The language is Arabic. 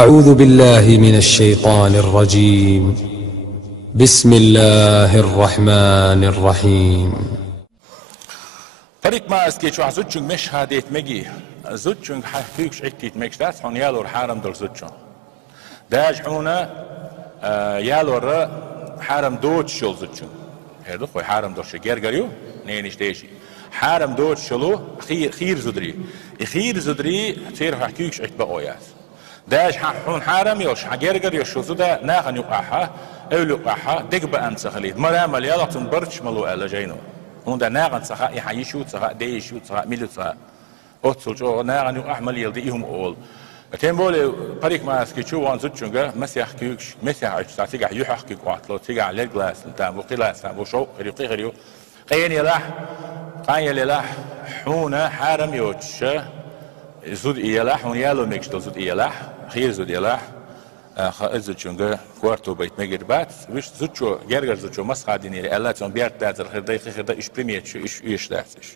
أعوذ بالله من الشيطان الرجيم. بسم الله الرحمن الرحيم. طريق ما اسكي شو زوجن مش هاديت مجي زوجن حفيكش عتيت مكشتات هون يالور حارم دل زوجن داج حونا يالور حارم دوت شل زوجن هذا خوي حارم دوش جرجريو نينش ديشي حارم دوت شلو خير زدري خير زدري تصير حكيكش عت بقويات داج حون حارم يوش حجرجر يوش زدا ناخن يقعها أول يقعها دقبة أنت خليد مرام اليلا تنبرش ملو ألا جينو هون دا ناغن سخاء يحيشوت سخاء ديشوت سخاء ميلوت سخاء أتصل جو ناغن يقعمل يلديهم أول تين بولي طريق ما اسكيتشو وان زوجنجا مسيح كيوكش مسيح عش تيجا يحح كيك واتلو تيجا ليل جلاس نتام وقلاس نتام وشو غريو قين يلاح قين يلاح حونا حارم يوتش زود يلاح هون يالو ميكش زود يلاح خير زود يلاح زوجنجا كوارتو بيت مجربات وش زوجو جرجر زوجو مسخ عديني الله تون بيرت داتر خردي خردي إيش بريميت شو إيش داتش